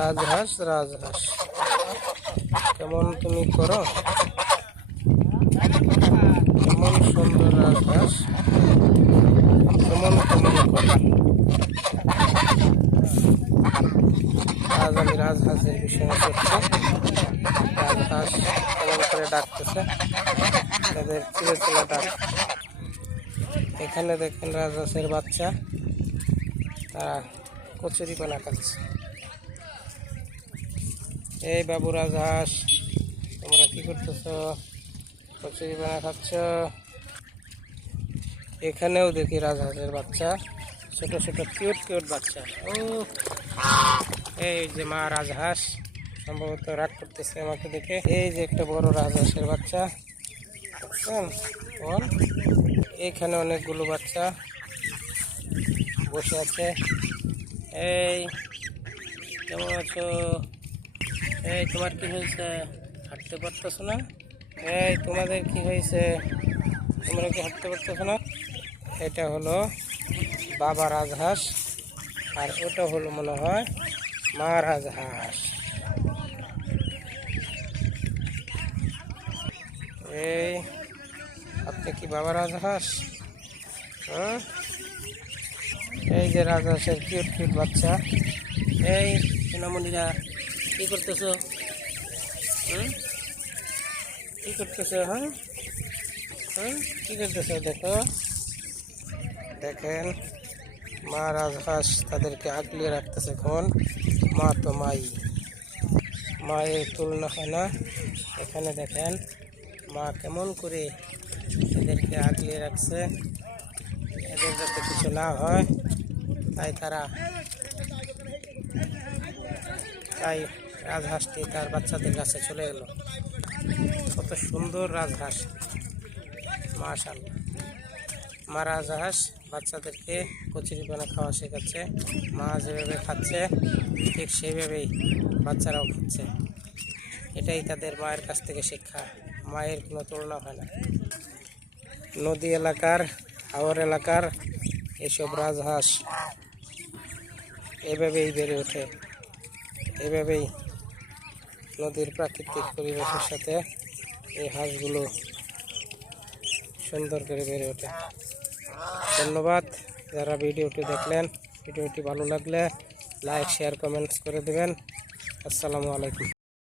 রাজহাঁস রাজহাঁস। কেমন তুমি করো? কেমন সুন্দর রাজহাঁস। কেমন তুমি করো? আজ আমি রাজহাঁসের বিষয়ে করছি। রাজহাঁস কেমন করে ডাকতেছে? তাদের চিরে চিরে ডাক। এখানে দেখেন রাজহাঁসের বাচ্চা। তারা কচুরি পানা খাচ্ছে। এই বাবু রাজহাঁস তোমরা কি করতেছ? কচুরি পানা খাচ্ছ? এখানেও দেখি রাজহাঁসের বাচ্চা, ছোট ছোট কিউট কিউট বাচ্চা। ও এই যে মা রাজহাঁস, সম্ভবত রাগ করতেছে আমাকে দেখে। এই যে একটা বড় রাজহাঁসের বাচ্চা। এখানে অনেকগুলো বাচ্চা বসে আছে। এই, কেমন আছো? এই, তোমার কি হয়েছে? হাঁটতে পারতেছো না? এই, তোমাদের কি হয়েছে? তোমরা কি হাঁটতে পারতেছো না? এটা হলো বাবা রাজহাঁস আর ওটা হলো মনে হয় মা রাজহাঁস এই, আপনি কি বাবা রাজহাঁস হ্যাঁ? এই যে রাজহাঁসের কিউট কিউট বাচ্চা। এই, সোনামণিরা কি করতেছো? হুম? কি করতেছো হ্যাঁ? হ্যাঁ কি করতেছো, দেখো? দেখেন, মা রাজহাঁস তাদেরকে আগলিয়ে রাখতেছে এখন। মা তো মাই। মায়ের তুলনা হয় না। এখানে দেখেন, মা কেমন করে এদেরকে আগলিয়ে রাখছে। এদের যাতে কিছু না হয়, তাই তারা তাই রাজহাঁসটি তার বাচ্চাদের কাছে চলে গেল। কত সুন্দর রাজহাঁস। মাশাল মা রাজহাঁস বাচ্চাদেরকে কচুরি পানা খাওয়া শেখাচ্ছে। মা যেভাবে খাচ্ছে, ঠিক সেইভাবেই বাচ্চারাও খাচ্ছে। এটাই তাদের মায়ের কাছ থেকে শিক্ষা। মায়ের কোনো তুলনা হয় না। নদী এলাকার, হাওর এলাকার এসব রাজহাঁস এভাবেই বেড়ে ওঠে। এভাবেই নদীর প্রাকৃতিক পরিবেশের সাথে এই হাঁসগুলো সুন্দর করে বেড়ে ওঠে। ধন্যবাদ। যারা ভিডিওটি দেখলেন, ভিডিওটি ভালো লাগলে লাইক, শেয়ার, কমেন্টস করে দেবেন। আসসালামু আলাইকুম।